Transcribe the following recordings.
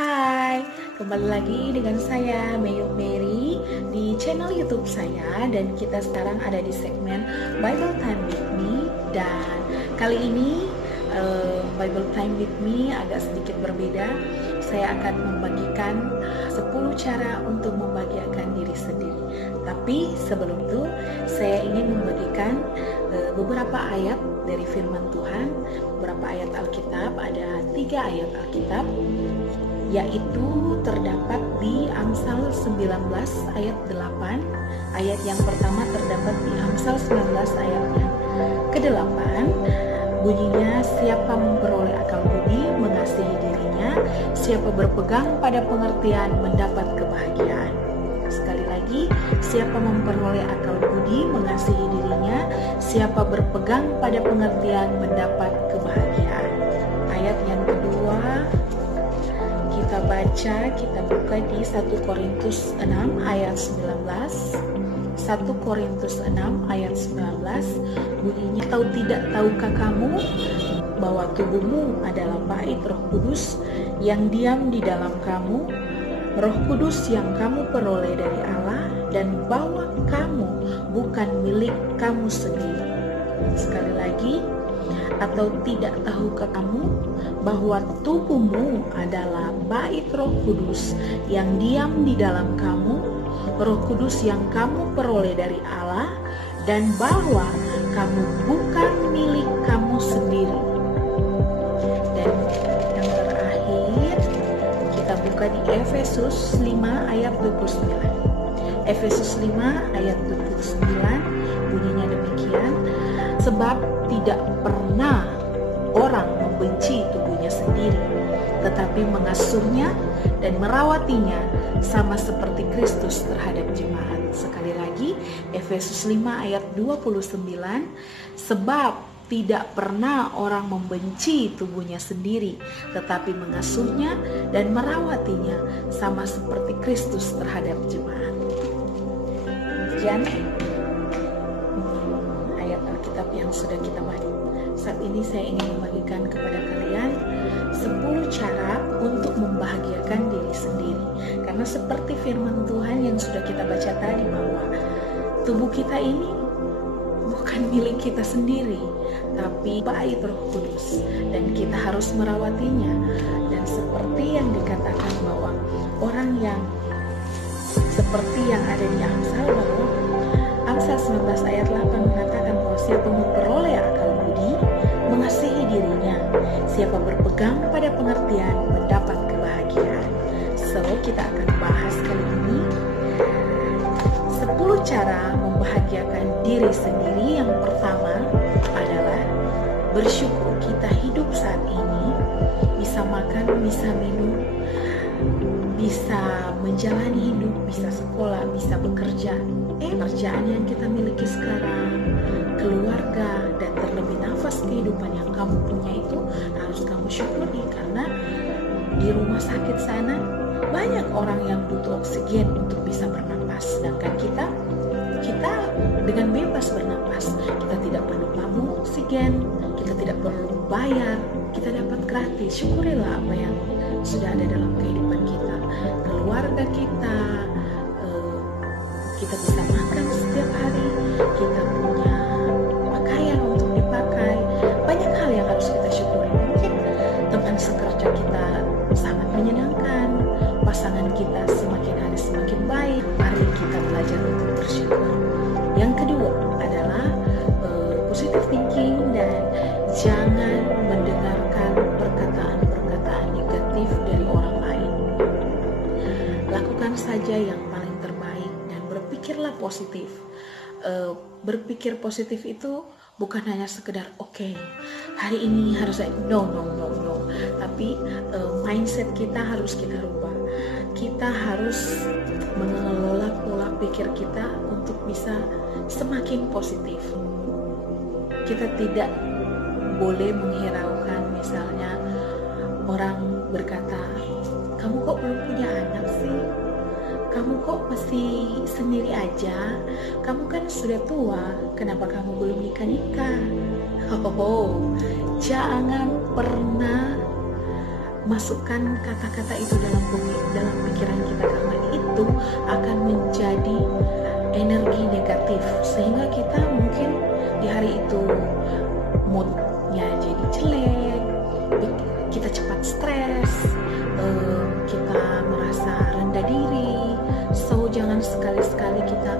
Hai, kembali lagi dengan saya Mayung Mary di channel YouTube saya, dan kita sekarang ada di segmen Bible Time with Me. Dan kali ini Bible Time with Me agak sedikit berbeda. Saya akan membagikan 10 cara untuk membahagiakan diri sendiri. Tapi sebelum itu saya ingin membagikan beberapa ayat dari firman Tuhan, beberapa ayat Alkitab. Ada 3 ayat Alkitab, yaitu terdapat di Amsal 19 ayat 8. Ayat yang pertama terdapat di Amsal 19 ayat yang ke-8. Bunyinya, siapa memperoleh akal budi mengasihi dirinya, siapa berpegang pada pengertian mendapat kebahagiaan. Sekali lagi, siapa memperoleh akal budi mengasihi dirinya, siapa berpegang pada pengertian mendapat kebahagiaan. Ayat yang kedua kita baca, kita buka di 1 Korintus 6 ayat 19. 1 Korintus 6 ayat 19 bunyinya, tahukah kamu bahwa tubuhmu adalah bait Roh Kudus yang diam di dalam kamu, Roh Kudus yang kamu peroleh dari Allah, dan bahwa kamu bukan milik kamu sendiri. Sekali lagi, atau tidak tahukah kamu bahwa tubuhmu adalah bait Roh Kudus yang diam di dalam kamu, Roh Kudus yang kamu peroleh dari Allah, dan bahwa kamu bukan milik kamu sendiri. Dan yang terakhir kita buka di Efesus 5 ayat 29. Efesus 5 ayat 29 bunyinya demikian, sebab tidak pernah orang membenci tubuhnya sendiri, tetapi mengasuhnya dan merawatinya sama seperti Kristus terhadap jemaat. Sekali lagi, Efesus 5 ayat 29, sebab tidak pernah orang membenci tubuhnya sendiri, tetapi mengasuhnya dan merawatinya sama seperti Kristus terhadap jemaat. Demikian ayat Alkitab yang sudah kita baca. Saat ini saya ingin membagikan kepada kalian 10 cara untuk membahagiakan diri sendiri. Karena seperti firman Tuhan yang sudah kita baca tadi, bahwa tubuh kita ini bukan milik kita sendiri, tapi bait Roh Kudus, dan kita harus merawatinya. Dan seperti yang dikatakan bahwa orang yang seperti yang ada di Amsal, bahwa Amsal 19 ayat 8 mengatakan bahwa siapa memperoleh akal budi mengasihi dirinya, siapa berpegang pada pengertian mendapat kebahagiaan. So, kita akan bahas kali ini 10 cara membahagiakan diri sendiri. Yang pertama adalah bersyukur. Kita hidup saat ini, bisa makan, bisa minum, bisa menjalani hidup, bisa sekolah, bisa bekerja. Pekerjaan yang kita miliki sekarang, keluarga, dan terlebih nafas kehidupan yang kamu punya itu harus kamu syukuri. Karena di rumah sakit sana banyak orang yang butuh oksigen untuk bisa bernapas, sedangkan kita dengan bebas bernapas. Kita tidak perlu tabung oksigen, kita tidak perlu bayar, kita dapat gratis. Syukurilah apa yang sudah ada dalam kehidupan kita, keluarga kita bisa makan setiap hari, kita punya pakaian untuk dipakai. Banyak hal yang harus kita syukuri. Mungkin teman sekerja kita sangat menyenangkan, pasangan kita semakin hari semakin baik. Mari kita belajar untuk bersyukur. Yang kedua adalah positive thinking, dan jangan mendengarkan perkataan-perkataan negatif dari orang lain. Lakukan saja yang paling terbaik dan berpikirlah positif. Berpikir positif itu bukan hanya sekedar oke, hari ini harus no, tapi mindset kita harus kita rubah. Kita harus mengelola pola pikir kita untuk bisa semakin positif. Kita tidak boleh menghiraukan, misalnya orang berkata, kamu kok belum punya anak sih? Kamu kok masih sendiri aja? Kamu kan sudah tua, kenapa kamu belum nikah-nikah? Jangan pernah masukkan kata-kata itu dalam itu akan menjadi energi negatif, sehingga kita mungkin di hari itu moodnya jadi jelek, kita cepat stres, kita merasa rendah diri. So jangan sekali-sekali kita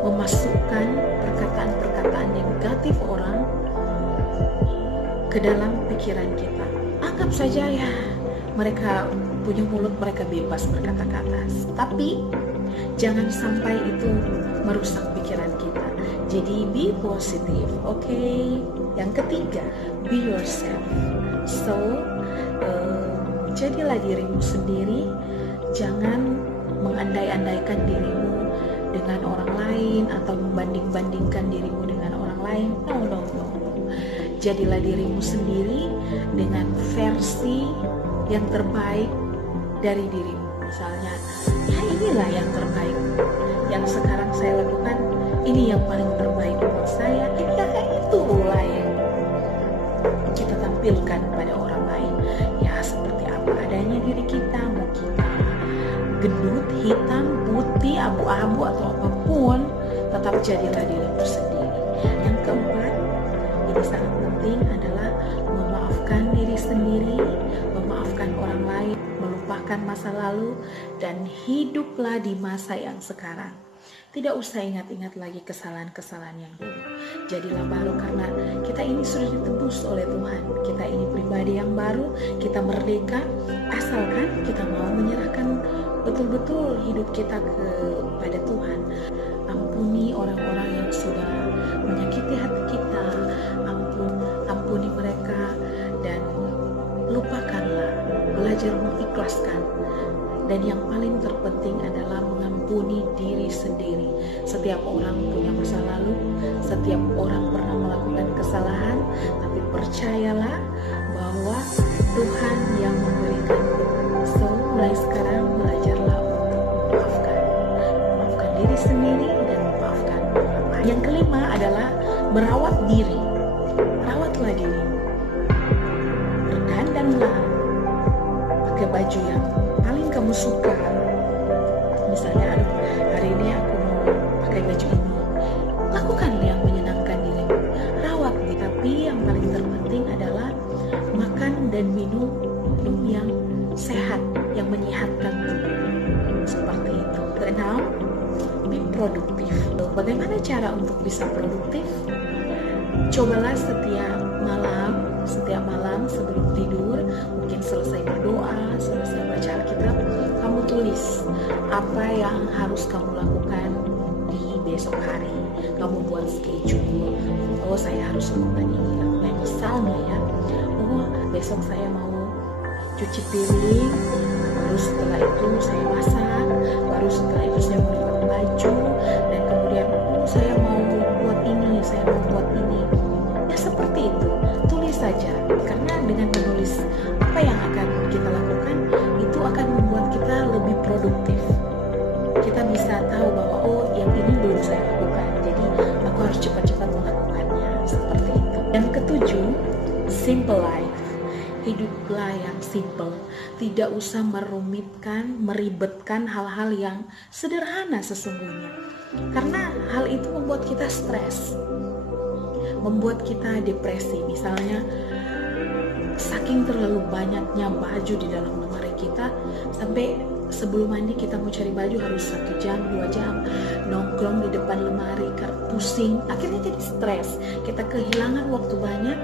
memasukkan perkataan-perkataan negatif orang ke dalam pikiran kita. Anggap saja ya, mereka punya mulut, mereka bebas berkata-kata, tapi jangan sampai itu merusak pikiran kita. Jadi be positif, oke? Yang ketiga, be yourself. So jadilah dirimu sendiri, jangan mengandai-andaikan dirimu dengan orang lain atau membanding-bandingkan dirimu dengan orang lain. No. Jadilah dirimu sendiri dengan versi yang terbaik dari dirimu. Misalnya, ya inilah yang terbaik yang sekarang saya lakukan, ini yang paling terbaik buat saya. Ya itulah yang kita tampilkan pada orang lain. Ya seperti apa adanya diri kita, mau kita gendut, hitam, putih, abu-abu atau apapun, tetap jadilah dirimu sendiri. Yang keempat, ini sangat penting adalah memaafkan diri sendiri, memaafkan orang lain, melupakan masa lalu, dan hiduplah di masa yang sekarang. Tidak usah ingat-ingat lagi kesalahan-kesalahan yang dulu. Jadilah baru, karena kita ini sudah ditebus oleh Tuhan. Kita ini pribadi yang baru, kita merdeka, asalkan kita mau menyerahkan betul-betul hidup kita kepada Tuhan. Ampuni orang-orang yang sudah menyakiti hati kita, ampuni mereka, dan lupakanlah, belajar mengikhlaskan. Dan yang paling terpenting adalah mengampuni diri sendiri. Setiap orang punya masa lalu, setiap orang pernah melakukan kesalahan, tapi percayalah bahwa Tuhan yang memberikan. So, mulai sekarang belajarlah untuk memaafkan diri sendiri dan memaafkan orang lain. Yang kelima adalah merawat diri. Rawatlah dirimu. Berdandanlah, pakai baju yang paling kamu suka. Misalnya, hari ini aku mau pakai baju ini. Lakukan yang menyenangkan dirimu. Rawat diri. Tapi yang paling terpenting adalah makan dan minum yang sehat, yang menyehatkan tubuh. Seperti itu. Keenam, be produktif. Bagaimana cara untuk bisa produktif? Cobalah setiap malam sebelum tidur, mungkin selesai berdoa, selesai baca Alkitab, kamu tulis apa yang harus kamu lakukan di besok hari. Kamu buat schedule. Oh, saya harus lakukan ini. Nah, misalnya ya, oh besok saya mau cuci piring, baru setelah itu saya masak, baru setelah itu saya mau lipat baju, dan kemudian saya mau buat ini, saya mau buat ini. Ya seperti itu, tulis saja, karena dengan menulis apa yang akan kita lakukan, itu akan membuat kita lebih produktif. Kita bisa tahu bahwa oh yang ini belum saya lakukan, jadi aku harus cepat-cepat melakukannya. Seperti itu. Yang ketujuh, simple life. Hiduplah yang simple, tidak usah meribetkan hal-hal yang sederhana sesungguhnya. Karena hal itu membuat kita stres, membuat kita depresi. Misalnya, saking terlalu banyaknya baju di dalam lemari kita, sampai sebelum mandi kita mau cari baju harus 1 jam, 2 jam, nongkrong di depan lemari, pusing, akhirnya jadi stres. Kita kehilangan waktu banyak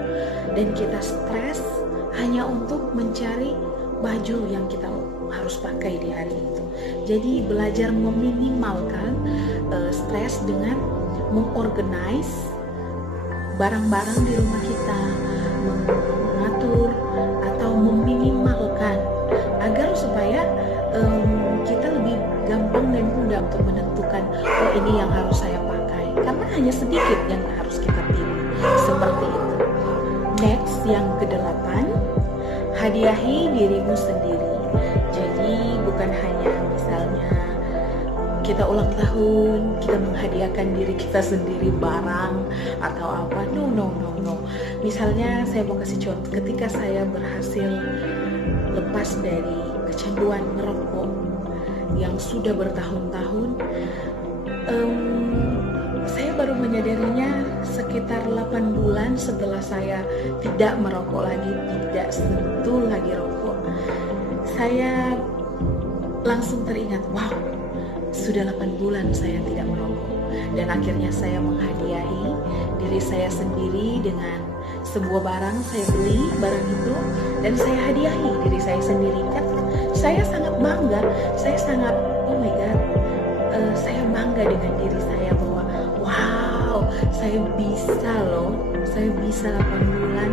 dan kita stres hanya untuk mencari baju yang kita harus pakai di hari itu. Jadi belajar meminimalkan stres dengan mengorganize barang-barang di rumah kita, mengatur atau meminimalkan agar supaya kita lebih gampang dan mudah untuk menentukan oh ini yang harus saya pakai, karena hanya sedikit yang harus kita pilih. Seperti itu. Next, yang ke-8, hadiahi dirimu sendiri. Jadi bukan hanya misalnya kita ulang tahun, kita menghadiahkan diri kita sendiri barang atau apa. No. Misalnya saya mau kasih contoh, ketika saya berhasil lepas dari kecanduan merokok, yang sudah bertahun-tahun. Saya baru menyadarinya sekitar 8 bulan setelah saya tidak merokok lagi, tidak sentuh lagi rokok. Saya langsung teringat, wow, sudah 8 bulan saya tidak merokok. Dan akhirnya saya menghadiahi diri saya sendiri dengan sebuah barang. Saya beli barang itu dan saya hadiahi diri saya sendiri. Kan saya sangat bangga, saya sangat, oh my god, saya bangga dengan diri saya bahwa wow, saya bisa loh, saya bisa 8 bulan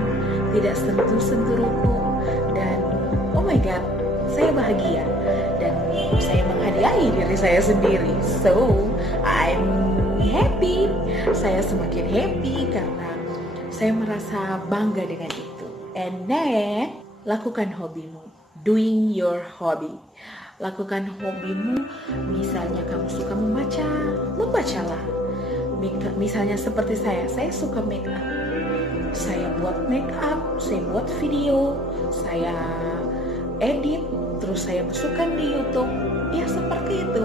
tidak sentuh rokok. Dan oh my god, saya bahagia dan saya menghadiahi diri saya sendiri. So I'm happy, saya semakin happy karena saya merasa bangga dengan itu. And then lakukan hobimu, doing your hobby. Lakukan hobimu, misalnya kamu suka membaca, membacalah. Misalnya seperti saya suka make up. Saya buat make up, saya buat video, saya edit, terus saya masukkan di YouTube. Ya seperti itu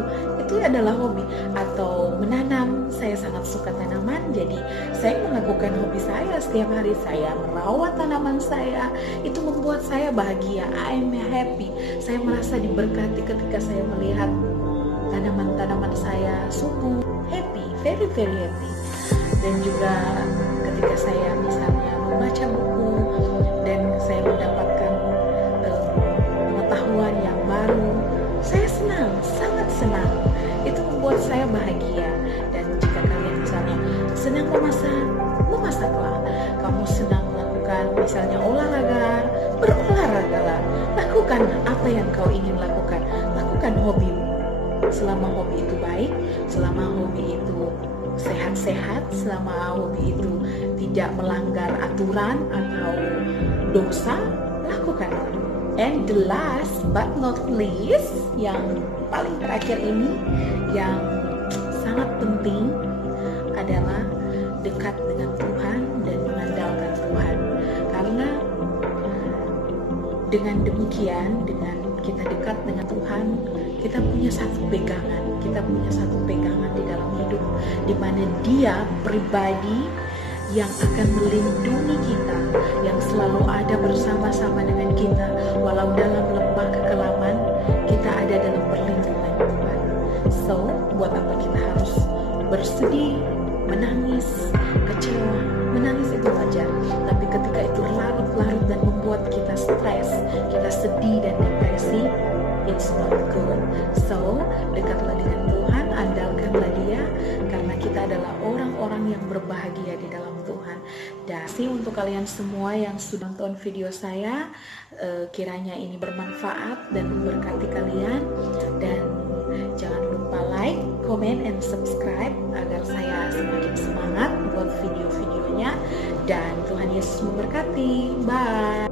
adalah hobi. Atau menanam, saya sangat suka tanaman, jadi saya melakukan hobi saya setiap hari. Saya merawat tanaman saya, itu membuat saya bahagia. I'm happy, saya merasa diberkati ketika saya melihat tanaman-tanaman saya sungguh happy, very very happy. Dan juga ketika saya misalnya membaca buku dan saya mendapatkan pengetahuan yang baru, saya senang, sangat senang. Itu membuat saya bahagia. Dan jika kalian misalnya senang memasak, memasaklah. Kamu senang melakukan misalnya olahraga, berolahragalah. Lakukan apa yang kau ingin lakukan. Lakukan hobimu. Selama hobi itu baik, selama hobi itu sehat-sehat, selama hobi itu tidak melanggar aturan atau dosa, lakukanlah. And the last but not least, yang paling terakhir ini, yang sangat penting adalah dekat dengan Tuhan dan mengandalkan Tuhan. Karena dengan demikian, dengan kita dekat dengan Tuhan, kita punya satu pegangan, di dalam hidup, di mana Dia pribadi yang akan melindungi kita, yang selalu ada bersama-sama dengan kita. Walau dalam lembah kekelaman, kita ada dalam perlindungan Tuhan. So, buat apa kita harus bersedih, menangis, kecewa? Menangis itu wajar, tapi ketika itu larut-larut dan membuat kita stres, kita sedih dan depresi, it's not good. So, dekatlah dengan Tuhan, andalkanlah Dia, karena kita adalah orang-orang yang berbahagia di dalam Tuhan. Dan untuk kalian semua yang sudah nonton video saya, kiranya ini bermanfaat dan memberkati kalian. Dan jangan lupa like, comment, and subscribe agar saya semakin semangat buat video-videonya. Dan Tuhan Yesus memberkati. Bye.